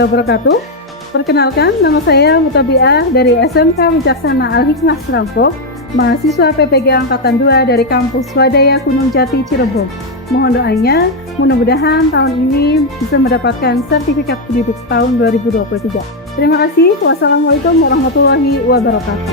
warahmatullahi wabarakatuh. Perkenalkan, nama saya Mutabiah dari SMK Wicaksana Al-Hikmah Serangkop, mahasiswa PPG Angkatan 2 dari kampus Swadaya Gunung Jati Cirebon. Mohon doanya, mudah-mudahan tahun ini bisa mendapatkan sertifikat pendidik tahun 2023. Terima kasih. Wassalamualaikum warahmatullahi wabarakatuh.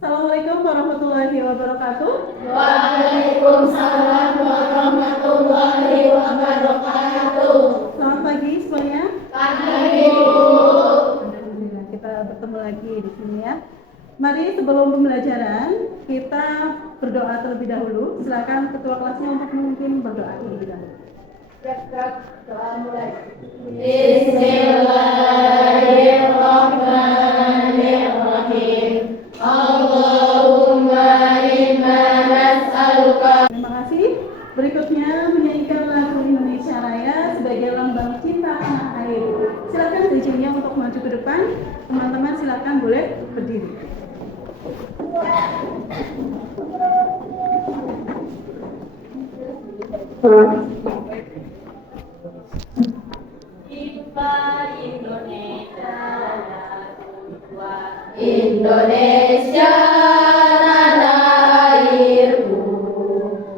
Assalamualaikum warahmatullahi wabarakatuh. Waalaikumsalam warahmatullahi wabarakatuh. Selamat pagi semuanya. Pagi, Bu. Alhamdulillah, kita bertemu lagi di sini ya. Mari sebelum pembelajaran kita berdoa terlebih dahulu. Silakan ketua kelasnya untuk memimpin berdoa terlebih dahulu. Bismillahirrahmanirrahim. Allahumma inna nas'aluka. Terima kasih. Berikutnya menyanyikan lagu Indonesia Raya sebagai lambang cinta tanah air. Silakan DJ-nya untuk maju ke depan. Teman-teman silakan boleh berdiri. Indonesia tanah airku,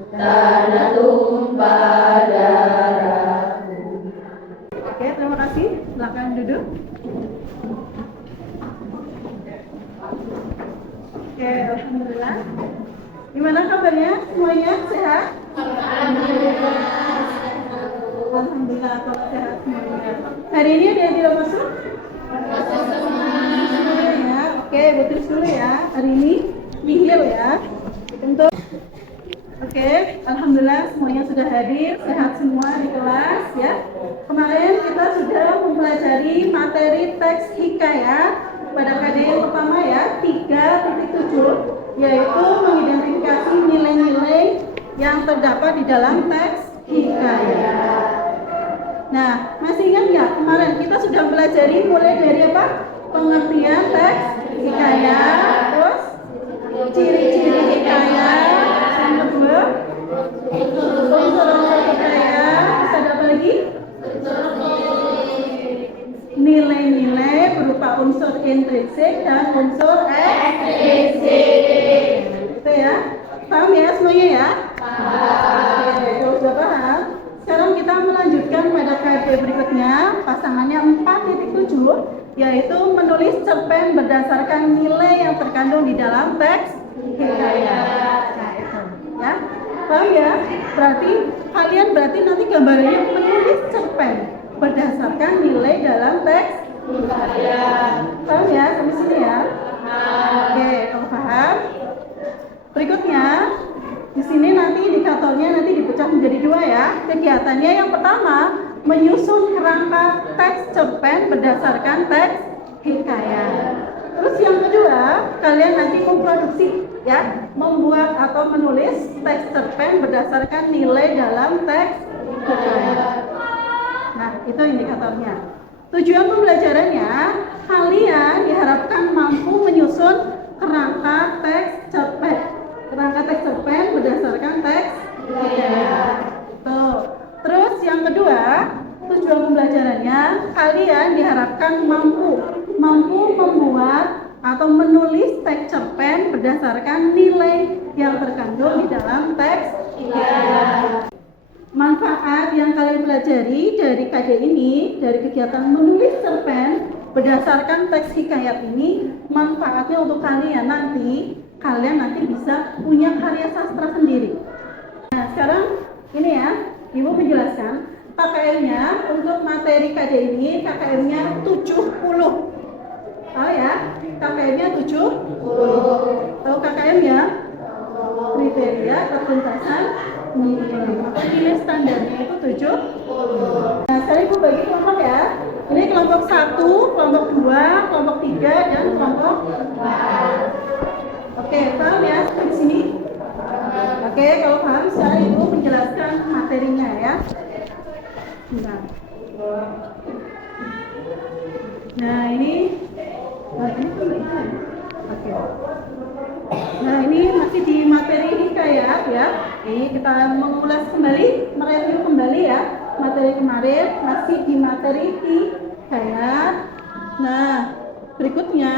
tanah tumpah darahku. Oke, terima kasih. Silakan duduk. Oke, alhamdulillah. Gimana kabarnya? Semuanya sehat? Alhamdulillah, kalau sehat semuanya. Hari ini ada yang tidak masuk? Ya, oke, betul dulu ya. Hari ini nihil ya. Untuk oke, alhamdulillah semuanya sudah hadir, sehat semua di kelas ya. Kemarin kita sudah mempelajari materi teks hikayat pada KDN pertama ya, 3.7, yaitu mengidentifikasi nilai-nilai yang terdapat di dalam teks hikayat. Nah, masih ingat nggak kemarin kita sudah mempelajari mulai dari apa? Pengertian teks hikayat, terus ciri-ciri hikayat, yang kedua unsur-unsur hikayat, terus ada apa lagi? Nilai-nilai berupa unsur intrinsik dan unsur ekstrinsik. Itu ya, paham ya semuanya ya? Oke, kalau sudah paham, sekarang kita melanjutkan pada KD berikutnya, pasangannya 4.7, yaitu menulis cerpen berdasarkan nilai yang terkandung di dalam teks hikayat. Nah, itu ya. Paham ya? Berarti kalian nanti gambarnya menulis cerpen berdasarkan nilai dalam teks hikayat. Paham ya? Sampai sini ya? Oke, kalau paham. Berikutnya di sini nanti indikatornya nanti dipecah menjadi 2 ya. Kegiatannya yang pertama menyusun kerangka teks cerpen berdasarkan teks hikayat. Terus yang kedua, kalian nanti memproduksi ya, membuat atau menulis teks cerpen berdasarkan nilai dalam teks hikayat. Nah, itu indikatornya. Tujuan pembelajarannya, kalian diharapkan mampu menyusun kerangka teks cerpen. Kerangka teks cerpen berdasarkan teks hikayat. Tuh. Terus yang kedua, tujuan pembelajarannya, kalian diharapkan mampu membuat atau menulis teks cerpen berdasarkan nilai yang terkandung di dalam teks hikayat. Manfaat yang kalian pelajari dari KD ini, dari kegiatan menulis cerpen berdasarkan teks hikayat ini, manfaatnya untuk kalian nanti bisa punya karya sastra sendiri. Nah, sekarang ini ya, Ibu menjelaskan KKM-nya untuk materi KD ini, KKM-nya 70. Tahu ya? KKM-nya 70. Tahu KKM-nya? Kriteria ketuntasan minimum. Maka nilai standarnya itu 70. Nah, sekarang Ibu bagi kelompok ya. Ini kelompok 1, kelompok 2, kelompok 3, dan kelompok 4. Oke, paham ya di sini? Oke, kalau paham sekarang Ibu menjelaskan materinya ya. Nah, ini Oke. Nah, ini masih di materi hikayat ya. Ini kita mengulas kembali, mereview kembali ya. Materi kemarin masih di materi hikayat. Nah, berikutnya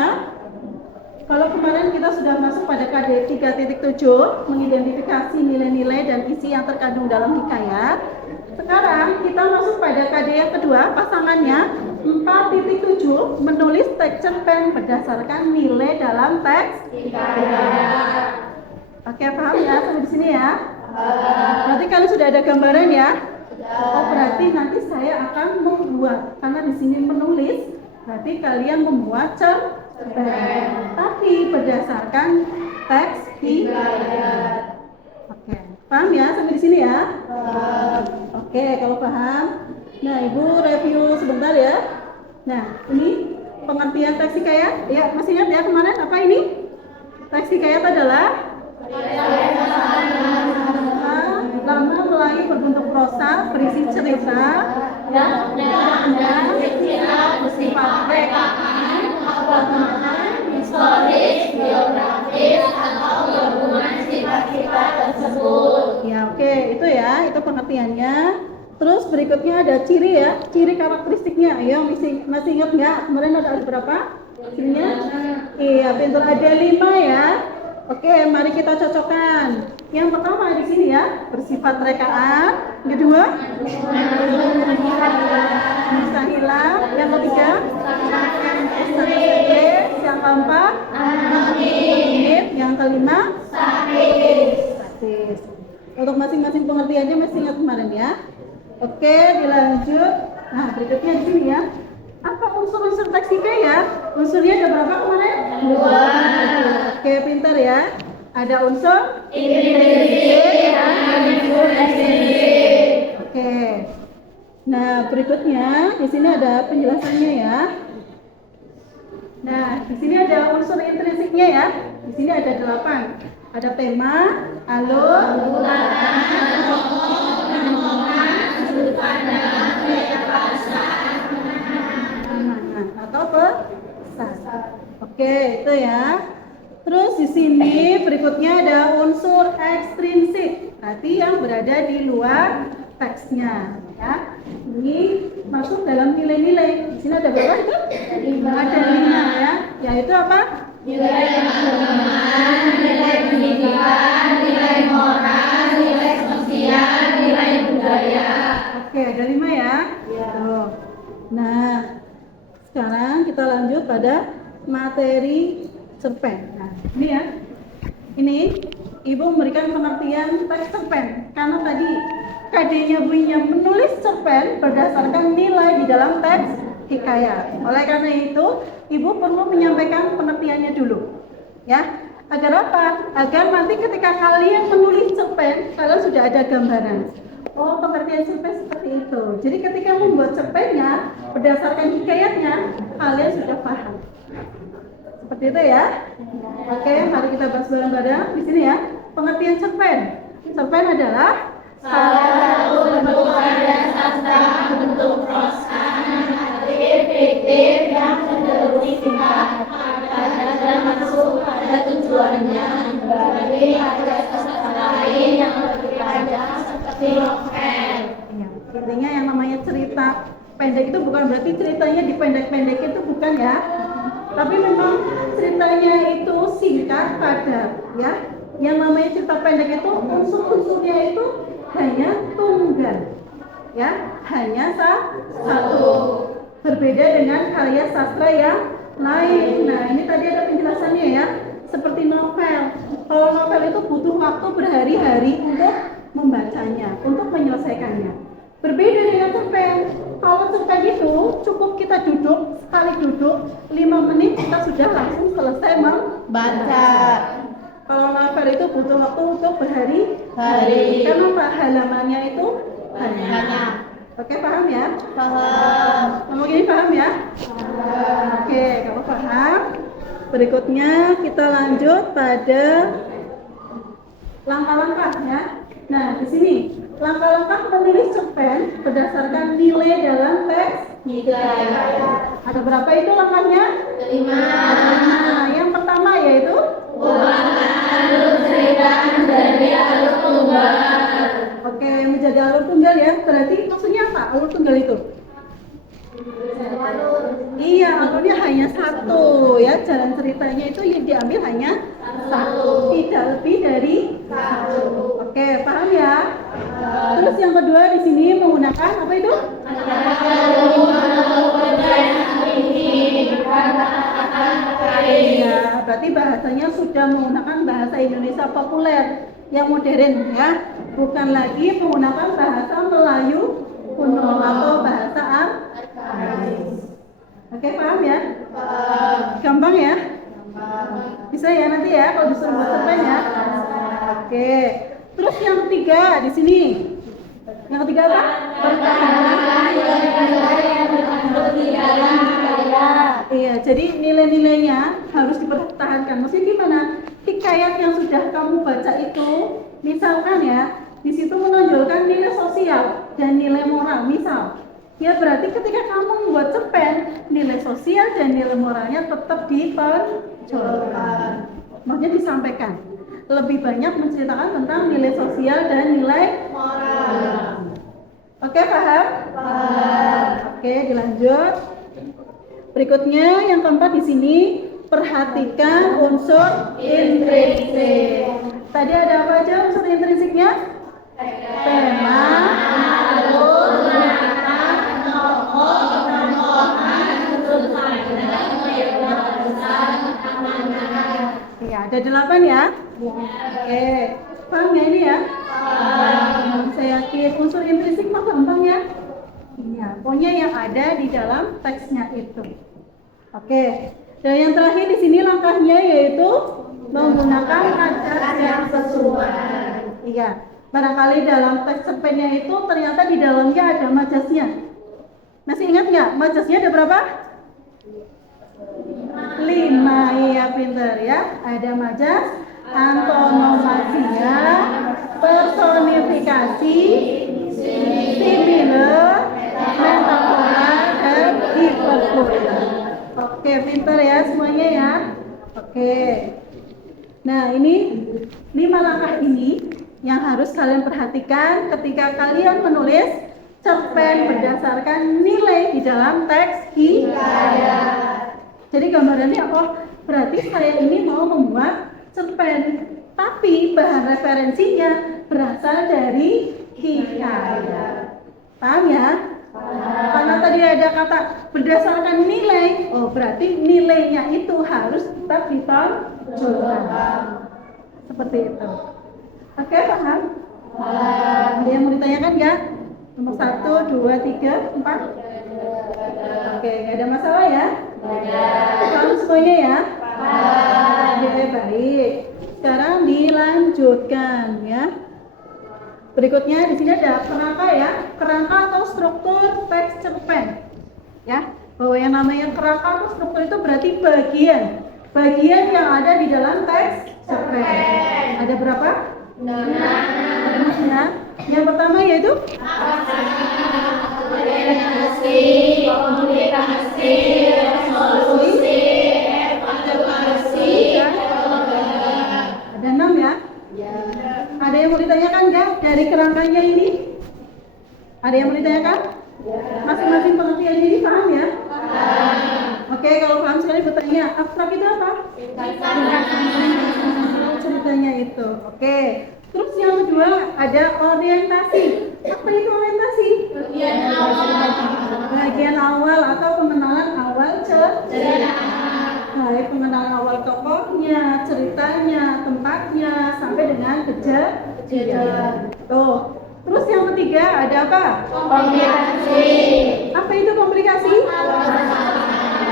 kalau kemarin kita sudah masuk pada KD 3.7 mengidentifikasi nilai-nilai dan isi yang terkandung dalam hikayat. Sekarang kita masuk pada KD yang kedua, pasangannya 4.7 menulis teks cerpen berdasarkan nilai dalam teks hikayat. Oke, paham ya sampai di sini ya? Berarti kalian sudah ada gambaran ya? Oh, berarti nanti saya akan membuat, karena di sini menulis, berarti kalian membuat cerpen, tapi berdasarkan teks hikayat. Oke, paham ya sampai di sini ya? Oke, kalau paham, nah Ibu review sebentar ya. Nah, ini pengertian teks hikayat. Ya, masih ingat ya kemarin apa ini? Teks hikayat adalah lama Melayu berbentuk prosa, berisi cerita, ya, dan bersifat rekaan, historis, biografis, atau gabungan sifat-sifat tersebut. Ya, oke, itu ya, itu pengertiannya. Terus berikutnya ada ciri ya, ciri karakteristiknya. Ayo, masih ingat nggak? Kemarin ada berapa? Cirinya? Iya, pintu ada 5 ya. Oke, mari kita cocokkan. Yang pertama di sini ya, bersifat rekaan. Yang kedua, bisa hilang. Yang ketiga, yang keempat, yang kelima, statis. Untuk masing-masing pengertiannya masih ingat kemarin ya. Oke, dilanjut. Nah, berikutnya di sini ya. Apa unsur-unsur teks hikayat? Unsurnya ada berapa kemarin? 2. Oke, pintar ya. Ada unsur intrinsik dan unsur ekstrinsik. Oke. Nah, berikutnya di sini ada penjelasannya ya. Nah, di sini ada unsur intrinsiknya ya. Di sini ada 8. Ada tema, alur, sudut pandang, atau pesan. Oke, itu ya. Terus di sini berikutnya ada unsur ekstrinsik, berarti yang berada di luar teksnya. Ya, ini masuk dalam nilai-nilai. Di sini ada berapa itu? Ada 5 ya. Yaitu apa? Nilai keagamaan, nilai pendidikan, nilai moral, nilai sosial, nilai budaya. Oke, ada 5 ya. Tuh. Nah, sekarang kita lanjut pada materi cerpen. Nah, ini ya. Ini Ibu memberikan pengertian teks cerpen karena tadi KD-nya bunyinya menulis cerpen berdasarkan nilai di dalam teks hikayat. Oleh karena itu, Ibu perlu menyampaikan pengertiannya dulu. Ya, agar apa? Agar nanti ketika kalian menulis cerpen, kalian sudah ada gambaran. Oh, pengertian cerpen seperti itu. Jadi ketika membuat cerpennya berdasarkan hikayatnya, kalian sudah paham. Seperti itu ya. Oke, mari kita bahas bareng-bareng di sini ya. Pengertian cerpen. Cerpen adalah salah satu bentuk karya sastra bentuk prosa naratif fiktif yang cenderung singkat padat dan masuk pada tujuannya dibanding karya sastra lain yang lebih panjang seperti novel. Ya, intinya yang namanya cerita pendek itu bukan berarti ceritanya dipendek-pendek itu bukan ya. Tapi memang ceritanya itu singkat, padat ya. Yang namanya cerita pendek itu unsur-unsurnya itu hanya tunggal. Ya, hanya satu. Berbeda dengan karya sastra yang lain. Nah, ini tadi ada penjelasannya ya. Seperti novel. Kalau novel itu butuh waktu berhari-hari untuk membacanya, untuk menyelesaikannya. Berbeda dengan cerpen. Kalau cerpen itu cukup kita duduk, sekali duduk 5 menit kita sudah langsung selesai membaca. Kalau novel itu butuh waktu untuk berhari-hari. Karena halamannya itu banyak. Oke, paham ya? Paham. Ngomong gini paham ya? Paham. Oke, kalau paham, berikutnya kita lanjut pada langkah-langkah ya. Nah, di sini langkah-langkah menulis cerpen berdasarkan nilai dalam teks hikayat. Ada berapa itu langkahnya? 5. Nah, yang pertama yaitu Warna ada alur tunggal ya. Berarti maksudnya apa alur tunggal itu? Iya, alurnya hanya satu ya. Jalan ceritanya itu yang diambil hanya satu, tidak lebih dari satu. Oke, paham ya? Terus yang kedua di sini menggunakan apa itu? Iya, berarti bahasanya sudah menggunakan bahasa Indonesia populer yang modern ya, bukan lagi menggunakan bahasa Melayu kuno atau bahasa Arabis. Oke, paham ya? Gampang ya? Bisa ya nanti ya kalau disuruh buat cerpen ya. Oke. Terus yang ketiga di sini. Yang ketiga apa? Iya, jadi nilai-nilainya harus dipertahankan. Maksudnya gimana? Hikayat yang sudah kamu baca itu, misalkan ya, di situ menonjolkan nilai sosial dan nilai moral. Misal, ya berarti ketika kamu membuat cerpen, nilai sosial dan nilai moralnya tetap ditonjolkan. Maksudnya disampaikan. Lebih banyak menceritakan tentang nilai sosial dan nilai moral. Oke, paham? Paham. Oke, dilanjut. Berikutnya yang keempat di sini, perhatikan unsur intrinsik. Tadi ada apa aja unsur intrinsiknya? Tema, alur, nama, tokoh, tokohan, unsur faedah, besar, amanah. Iya, ada 8 ya? Oke, paham ya ini ya? Saya yakin unsur intrinsik mah gampang ya? Iya, pokoknya yang ada di dalam teksnya itu. Oke, dan yang terakhir di sini langkahnya yaitu menggunakan majas yang sesuai. Iya, barangkali dalam teks cerpennya itu ternyata di dalamnya ada majasnya. Masih ingat nggak? Majasnya ada berapa? 5, iya pinter ya. Ada majas, antonomasinya, personifikasi, simile, metafora, dan hiperbola. Oke, pinter ya semuanya ya. Oke. Nah, ini 5 langkah ini yang harus kalian perhatikan ketika kalian menulis cerpen berdasarkan nilai di dalam teks hikayat. Jadi gambarannya apa? Berarti saya ini mau membuat cerpen, tapi bahan referensinya berasal dari hikayat. Paham ya? Karena tadi ada kata berdasarkan nilai, oh berarti nilainya itu harus tetap ditonjolkan. Seperti itu. Oke, paham? Ada yang mau ditanyakan nggak? Nomor 1, 2, 3, 4. Oke, nggak ada masalah ya? Paham semuanya ya? Oke, baik. Sekarang dilanjutkan ya. Berikutnya di sini ada kerangka ya, kerangka atau struktur teks cerpen. Ya, bahwa yang namanya kerangka atau struktur itu berarti bagian yang ada di dalam teks cerpen. Ada berapa? 6 ya. Yang pertama yaitu komunikasi, resolusi, evaluasi, ada 6 ya. Ada yang mau ditanyakan nggak dari kerangkanya ini? Ada yang mau ditanyakan? Masing-masing pengertian ini paham ya? Oke, kalau paham sekali bertanya, abstrak itu apa? Ceritanya itu. Oke. Terus yang kedua ada orientasi. Apa itu orientasi? Bagian awal atau pengenalan awal cerita. Baik pengenalan awal tokohnya, ceritanya, tempatnya, sampai dengan kejadian. Tuh. Terus yang ketiga ada apa? Komplikasi. Apa itu komplikasi?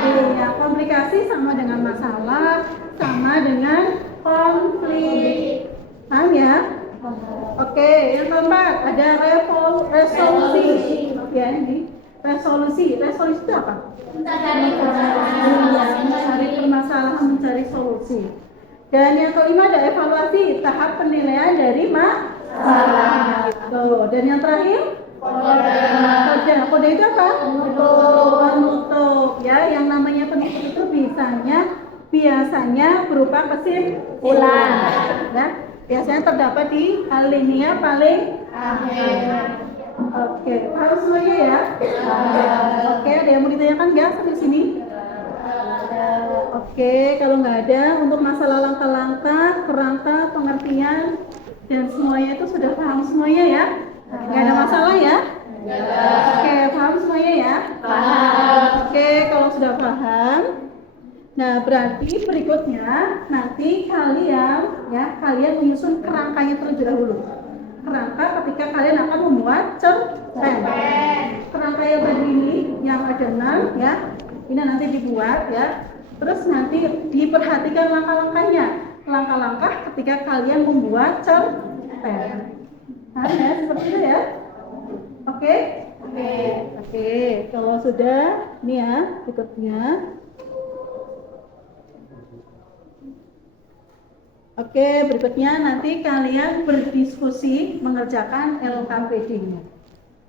Iya, komplikasi sama dengan masalah, sama dengan konflik. Paham ya? Oke, yang keempat ada resolusi. Ya, ini resolusi. Resolusi itu apa? Mencari permasalahan, mencari solusi. Dan yang kelima ada evaluasi, tahap penilaian dari masalah. Gitu. Dan yang terakhir kode. Kode itu apa? Penutup. Ya, yang namanya penutup itu biasanya berupa kesimpulan. Ya. biasanya terdapat di alinea paling akhir. Oke, harus semuanya ya. Oke, ada yang mau ditanyakan nggak sampai sini? Oke, kalau nggak ada, untuk masalah langkah-langkah, kerangka, pengertian, dan semuanya itu sudah paham semuanya ya? Nggak ada masalah ya? Oke, paham semuanya ya? Paham. Oke, kalau sudah paham, nah berarti berikutnya nanti kalian menyusun kerangkanya terlebih dahulu. Kerangka ketika kalian akan membuat cerpen. Kerangka yang begini, yang ada 6 ya, ini nanti dibuat ya. Terus nanti diperhatikan langkah-langkahnya. Langkah-langkah ketika kalian membuat cerpen. Nah, ya, seperti itu ya. Oke? Oke, kalau sudah, ini ya, berikutnya. Oke, berikutnya nanti kalian berdiskusi mengerjakan LKPD-nya.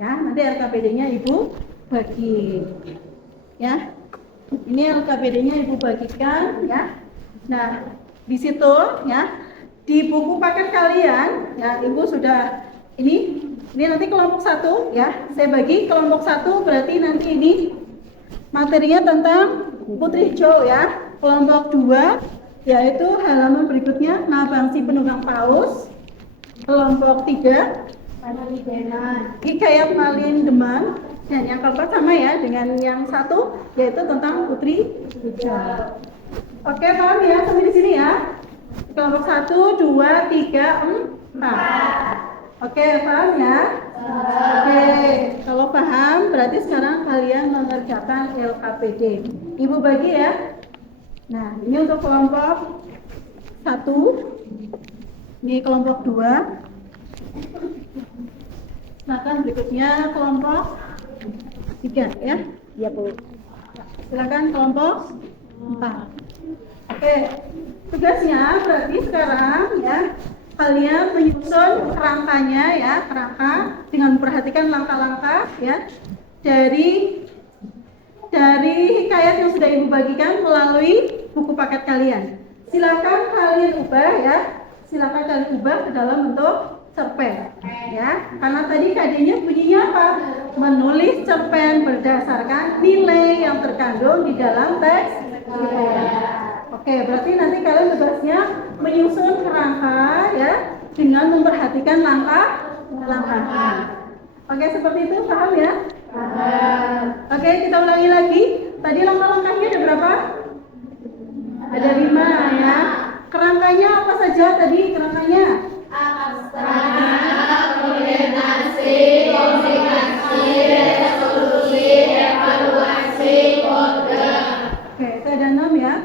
Ya, nanti LKPD-nya Ibu bagi. Ya. Ini LKPD-nya Ibu bagikan ya. Nah, di situ ya, di buku paket kalian ya, Ibu sudah ini nanti kelompok 1 ya. Saya bagi kelompok 1 berarti nanti ini materinya tentang Putri Jo ya. Kelompok 2 yaitu halaman berikutnya Nabangsi Penunggang Paus. Kelompok 3 Hikayat Malin Demang. Dan yang keempat sama ya dengan yang satu yaitu tentang Putri Jo. Oke, paham ya sampai di sini ya? Kelompok 1, 2, 3, 4. Oke, paham ya? Oke, kalau paham berarti sekarang kalian mengerjakan LKPD. Ibu bagi ya. Nah, ini untuk kelompok 1. Ini kelompok 2. Silakan berikutnya kelompok 3 ya. Iya, Bu. Silakan kelompok 4. Oke. Tugasnya berarti sekarang ya kalian menyusun kerangkanya ya, kerangka dengan memperhatikan langkah-langkah ya dari hikayat yang sudah Ibu bagikan melalui buku paket kalian. Silakan kalian ubah ya. Silakan kalian ubah ke dalam bentuk cerpen ya. Karena tadi KD-nya bunyinya apa? Menulis cerpen berdasarkan nilai yang terkandung di dalam teks hikayat. Oke, berarti nanti kalian tugasnya menyusun kerangka ya dengan memperhatikan langkah-langkahnya. Oke, seperti itu, paham ya? Oke, kita ulangi lagi. Tadi langkah-langkahnya ada berapa? Ada 5 ya. Kerangkanya apa saja tadi kerangkanya? Koordinasi, komunikasi, resolusi, evaluasi, kode. Oke, itu ada 6 ya.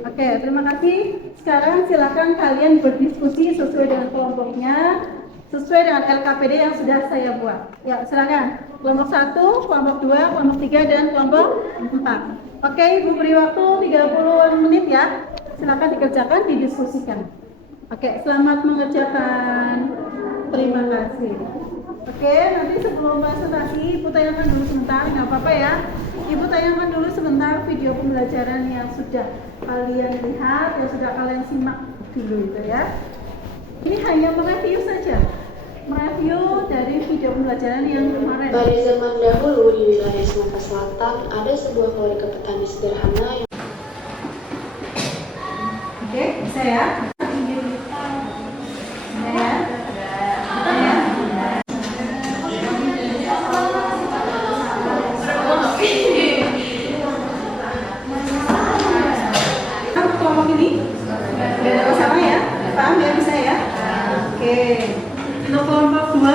Oke, terima kasih. Sekarang silakan kalian berdiskusi sesuai dengan kelompoknya, sesuai dengan LKPD yang sudah saya buat. Ya, silakan. Kelompok 1, kelompok 2, kelompok 3, dan kelompok 4. Oke, Ibu beri waktu 30 menit ya. Silakan dikerjakan, didiskusikan. Oke, selamat mengerjakan. Terima kasih. Oke, nanti sebelum presentasi, Ibu tayangkan dulu sebentar, nggak apa-apa ya. Ibu tayangkan dulu sebentar video pembelajaran yang sudah kalian lihat, yang sudah kalian simak dulu itu ya. Ini hanya mereview saja, mereview dari video pembelajaran yang kemarin. Pada zaman dahulu di wilayah Sumatera Selatan ada sebuah keluarga petani sederhana yang Oke, bisa ya? Kelompok ini nggak ada masalah ya? Paham ya, bisa ya? Oke. Untuk kelompok 2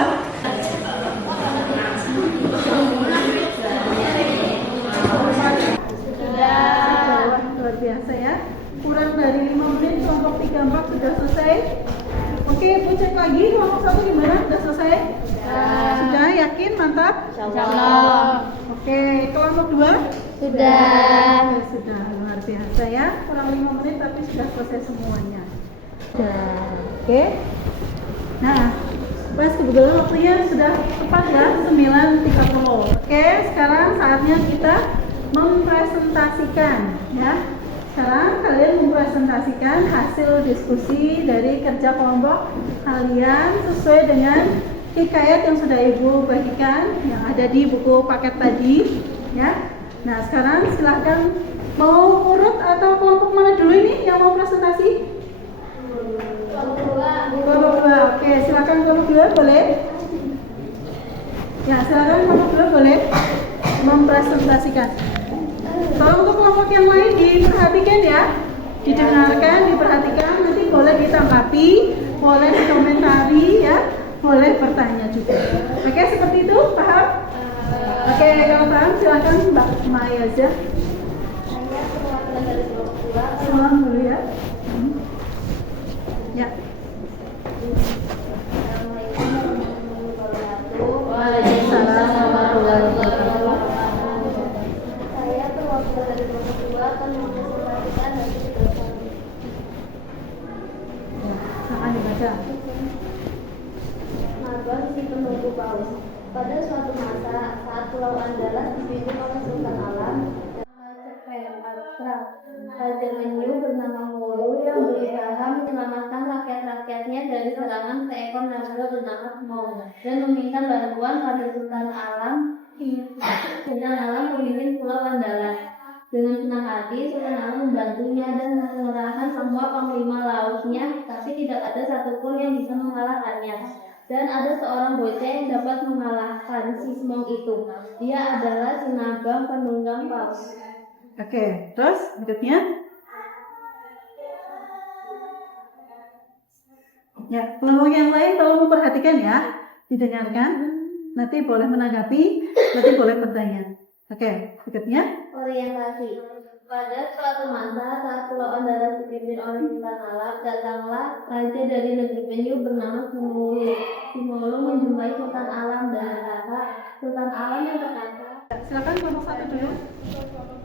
luar biasa ya. Kurang dari 5 menit kelompok 3, 4 sudah selesai. Oke, Ibu cek lagi kelompok 1 gimana? Sudah selesai? Sudah, yakin? Mantap? Insyaallah. Oke, kelompok 2? Sudah. Sudah, luar biasa ya. Kurang 5 menit tapi sudah selesai semuanya. Oke. Nah, pas kebetulan waktunya sudah tepat ya, 9.30. Oke, sekarang saatnya kita mempresentasikan ya. sekarang kalian mempresentasikan hasil diskusi dari kerja kelompok kalian sesuai dengan hikayat yang sudah Ibu bagikan yang ada di buku paket tadi ya. Nah sekarang silahkan, mau urut atau kelompok mana dulu ini yang mau presentasi? Kelompok 2. Oke, silakan kelompok 2 boleh? Ya, silakan kelompok 2 boleh mempresentasikan. Kalau untuk kelompok yang lain diperhatikan ya, didengarkan, diperhatikan, nanti boleh ditanggapi, boleh dikomentari ya, boleh bertanya juga. Oke, seperti itu, paham? Oke, kalau paham silakan Mbak Maya aja. Salam dulu ya. Ya. Waalaikumsalam warahmatullahi wabarakatuh. Saya perwakilan dari kelompok 2 akan mempresentasikan hasil kerja. Akan dibaca. Magang si penunggu paus. Pada suatu masa, saat Pulau Andalas dipimpin oleh Sultan Alam dan Raja Penyu bernama Molo yang berusaha menyelamatkan rakyat-rakyatnya dari serangan seekor naga bernama Mong dan meminta bantuan pada Sultan Alam. Sultan Alam memimpin Pulau Andalas. Dengan senang hati, Sultan Alam membantunya dan mengerahkan semua panglima lautnya, tapi tidak ada satupun yang bisa mengalahkannya. Dan ada seorang bocah yang dapat mengalahkan si Smong itu. Dia adalah Sinabang penunggang paus. Oke, terus berikutnya. Ya, kelompok yang lain tolong memperhatikan ya, didengarkan. Nanti boleh menanggapi, nanti boleh bertanya. Oke, berikutnya. Orientasi. Pada suatu masa saat Pulau Andalas dipimpin oleh Sultan Alam, datanglah raja dari negeri Penyu bernama Simolu. Simolu menjumpai Sultan Alam dan berkata, Sultan Alam yang berkata, Silakan kelompok 1 dulu.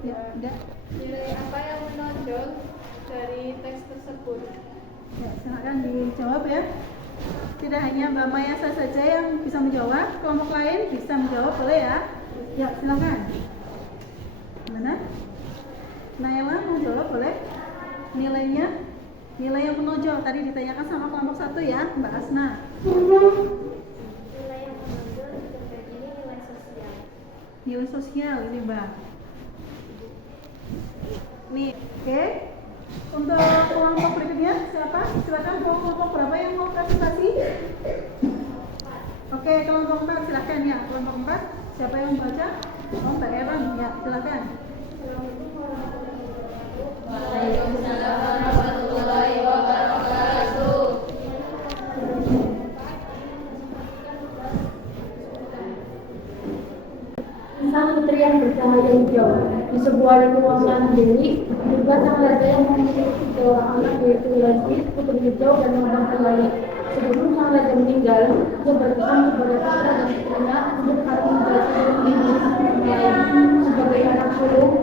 Ya, udah. Nilai apa yang menonjol dari teks tersebut? Ya, silakan dijawab ya. Tidak hanya Mbak Maya saja yang bisa menjawab, kelompok lain bisa menjawab, boleh ya? Ya, silakan. Mana? Naila mau jawab boleh? Nilainya? Nilai yang menonjol tadi ditanyakan sama kelompok 1 ya, Mbak Asna. nilai yang menonjol di teks ini nilai sosial. Nilai sosial ini Mbak. Nih, oke. Untuk kelompok berikutnya siapa? Silakan kelompok berapa yang mau presentasi? Oke, kelompok 4 silakan ya. Kelompok 4 siapa yang membaca? Oh, Mbak Eran ya, silakan. Waalaikumsalam warahmatullahi wabarakatuh. Sang putri yang bercahaya hijau di sebuah lingkungan yang sendiri, juga sang raja yang memiliki seorang anak yaitu Yazid, putri hijau dan Madam Pelai. Sebelum sang raja meninggal, dia berpesan kepada putra dan putrinya untuk saling menjadi sebagai anak sulung.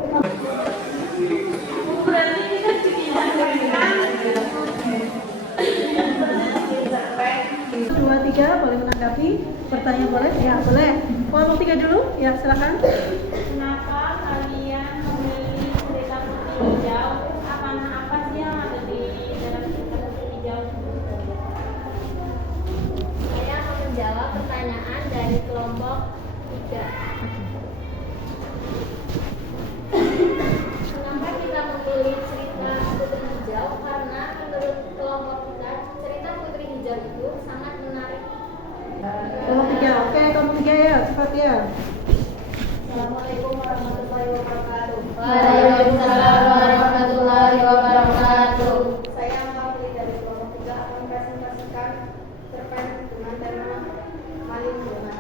Dua, tiga boleh menanggapi, bertanya boleh? Ya boleh. Kelompok 3 dulu, ya silakan. Kenapa kalian memilih cerita putri hijau? Apa sih yang ada di dalam cerita putri hijau? Saya akan menjawab pertanyaan dari kelompok 3. Kenapa kita memilih cerita putri hijau? Karena menurut kelompok kita, cerita putri hijau itu sangat menarik. Kelompok 3, oke kelompok 3 ya, cepat ya. Assalamualaikum warahmatullahi wabarakatuh. Waalaikumsalam warahmatullahi wabarakatuh. Saya mewakili dari kelompok 3 akan mempresentasikan cerpen dengan tema Maling Deman.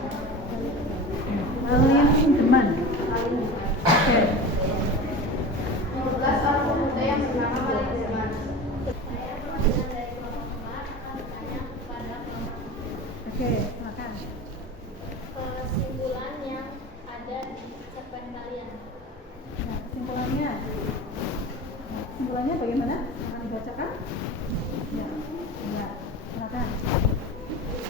Maling Deman. Oke. 15 orang pemuda yang bernama Maling Deman. Saya perwakilan dari kelompok 4 akan bertanya kepada kelompok. Oke, silakan. Kesimpulan yang ada di cerpen kalian. Nah, kesimpulannya. Kesimpulannya bagaimana? Akan dibacakan? Ya, ya, silakan.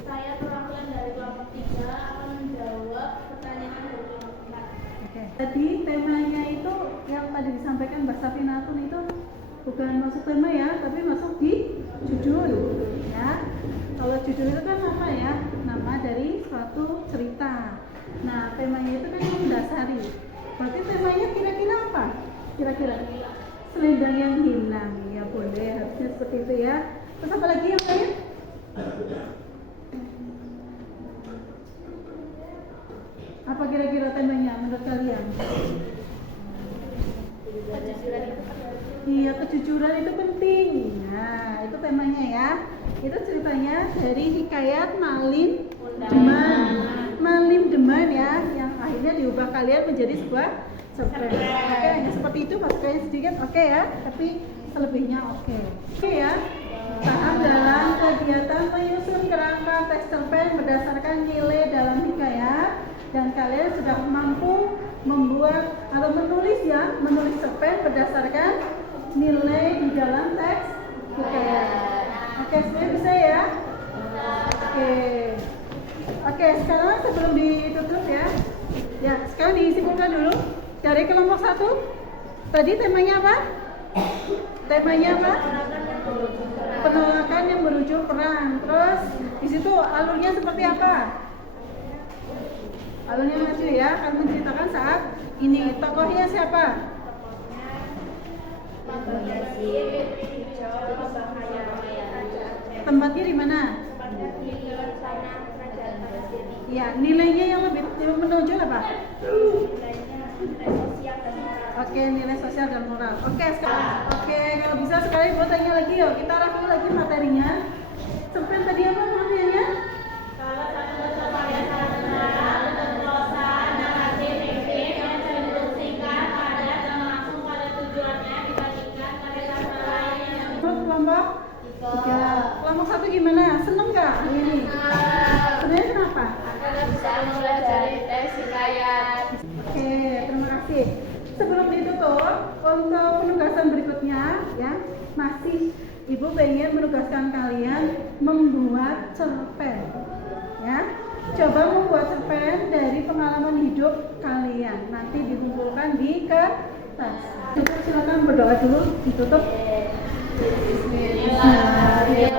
Saya perwakilan dari kelompok 3 akan menjawab pertanyaan dari kelompok 4. Oke. Tadi temanya itu yang tadi disampaikan Mbak Safinatun itu bukan masuk tema ya, tapi masuk di judul ya. Kalau judul itu kan apa ya? Nama dari suatu cerita. Nah, temanya itu kan mendasari. Berarti temanya kira-kira apa? Kira-kira selendang yang hilang. Ya boleh, harusnya seperti itu ya. Terus apa lagi yang lain? Apa kira-kira temanya menurut kalian? Iya, kejujuran itu penting. Nah, itu temanya ya. Itu ceritanya dari hikayat Malim Deman. Malim Deman ya, yang akhirnya diubah kalian menjadi sebuah cerpen. Oke, hanya seperti itu, masukin sedikit, oke ya. Tapi selebihnya oke. Oke ya. Paham dalam kegiatan menyusun kerangka teks cerpen berdasarkan nilai dalam hikayat, dan kalian sudah mampu membuat atau menulis cerpen berdasarkan nilai di dalam teks hikayat. Oke, semuanya bisa ya? Oke, sekarang sebelum ditutup ya. Ya, sekarang disimpulkan dulu dari kelompok 1. Tadi temanya apa? Temanya apa? Penolakan yang merujuk perang. Terus di situ alurnya seperti apa? Alurnya lucu ya, akan menceritakan saat ini. Tokohnya siapa? Tempatnya di mana? Ya, nilainya yang lebih menonjol apa? Oke, nilai sosial dan moral. Oke, sekarang. Oke, kalau bisa sekali buat tanya lagi yuk. Kita review lagi materinya. Cerpen tadi apa materinya? Salah satu bentuk karya sastra, bentuk prosa, narasi fiktif yang cenderung singkat, padat, dan langsung pada tujuannya dibandingkan karya sastra lain yang Kelompok 3. Kelompok 1 gimana? Seneng nggak ini? Sebenarnya kenapa? Karena bisa mempelajari teks hikayat. Oke, terima kasih. Sebelum ditutup, untuk penugasan berikutnya ya, masih Ibu pengen menugaskan kalian membuat cerpen ya. Coba membuat cerpen dari pengalaman hidup kalian. Nanti dikumpulkan di kertas. Silakan berdoa dulu, ditutup. Bismillahirrahmanirrahim.